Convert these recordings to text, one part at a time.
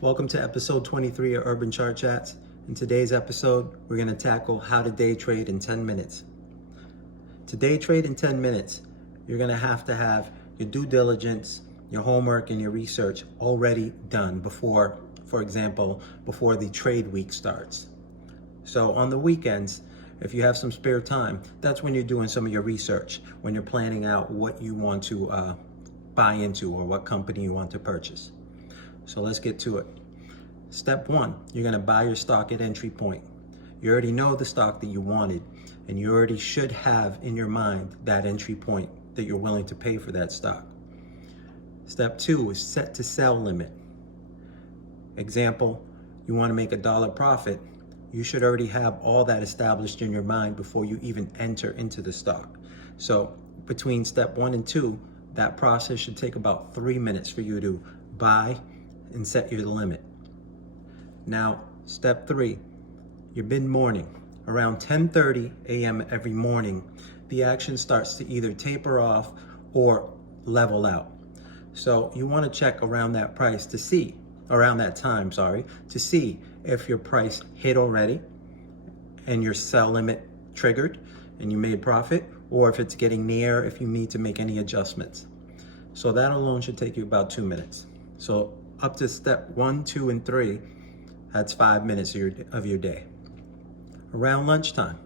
Welcome to episode 23 of Urban Chart Chats. In today's episode, we're going to tackle how to day trade in 10 minutes. To day trade in 10 minutes, you're going to have your due diligence, your homework, and your research already done before, for example, before the trade week starts. So on the weekends, if you have some spare time, that's when you're doing some of your research, when you're planning out what you want to buy into or what company you want to purchase. So let's get to it. Step one, you're gonna buy your stock at entry point. You already know the stock that you wanted, and you already should have in your mind that entry point that you're willing to pay for that stock. Step two is set to sell limit. Example, you wanna make $1 profit. You should already have all that established in your mind before you even enter into the stock. So between step 1 and 2, that process should take about 3 minutes for you to buy and set your limit. Now, step 3, your mid-morning. Around 10:30 a.m. every morning, the action starts to either taper off or level out. So you want to check around that price to see, around that time, to see if your price hit already and your sell limit triggered and you made profit, or if it's getting near, if you need to make any adjustments. So that alone should take you about 2 minutes. So up to step 1, 2, and 3, that's 5 minutes of your day. Around lunchtime,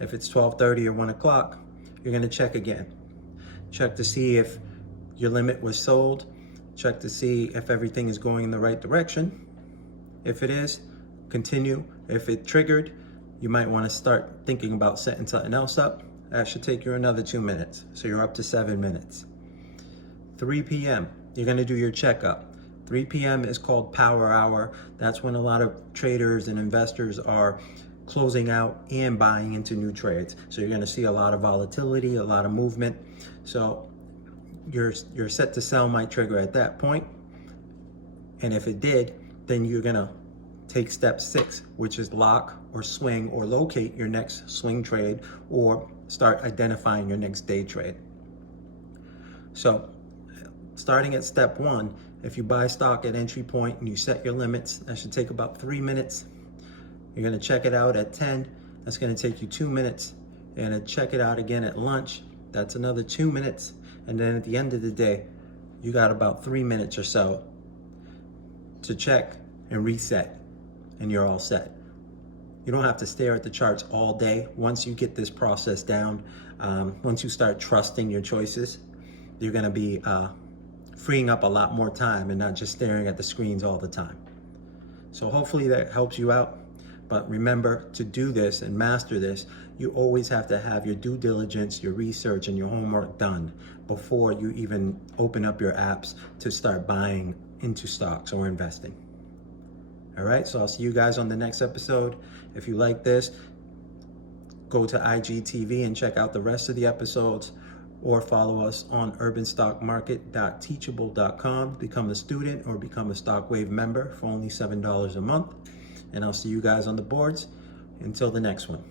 if it's 12:30 or 1 o'clock, you're gonna check again. Check to see if your limit was sold. Check to see if everything is going in the right direction. If it is, continue. If it triggered, you might wanna start thinking about setting something else up. That should take you another 2 minutes. So you're up to 7 minutes. 3 p.m., you're gonna do your checkup. 3 p.m. is called power hour. That's when a lot of traders and investors are closing out and buying into new trades. So you're gonna see a lot of volatility, a lot of movement. So your set to sell might trigger at that point. And if it did, then you're gonna take step 6, which is lock or swing or locate your next swing trade or start identifying your next day trade. So starting at step 1, if you buy stock at entry point and you set your limits, that should take about 3 minutes. You're gonna check it out at 10, that's gonna take you 2 minutes. You're gonna check it out again at lunch, that's another 2 minutes. And then at the end of the day, you got about 3 minutes or so to check and reset, and you're all set. You don't have to stare at the charts all day. Once you get this process down, once you start trusting your choices, you're gonna be freeing up a lot more time and not just staring at the screens all the time. So hopefully that helps you out. But remember, to do this and master this, you always have to have your due diligence, your research, and your homework done before you even open up your apps to start buying into stocks or investing. All right, so I'll see you guys on the next episode. If you like this, go to IGTV and check out the rest of the episodes, or follow us on urbanstockmarket.teachable.com. Become a student or become a Stockwave member for only $7 a month. And I'll see you guys on the boards. Until the next one.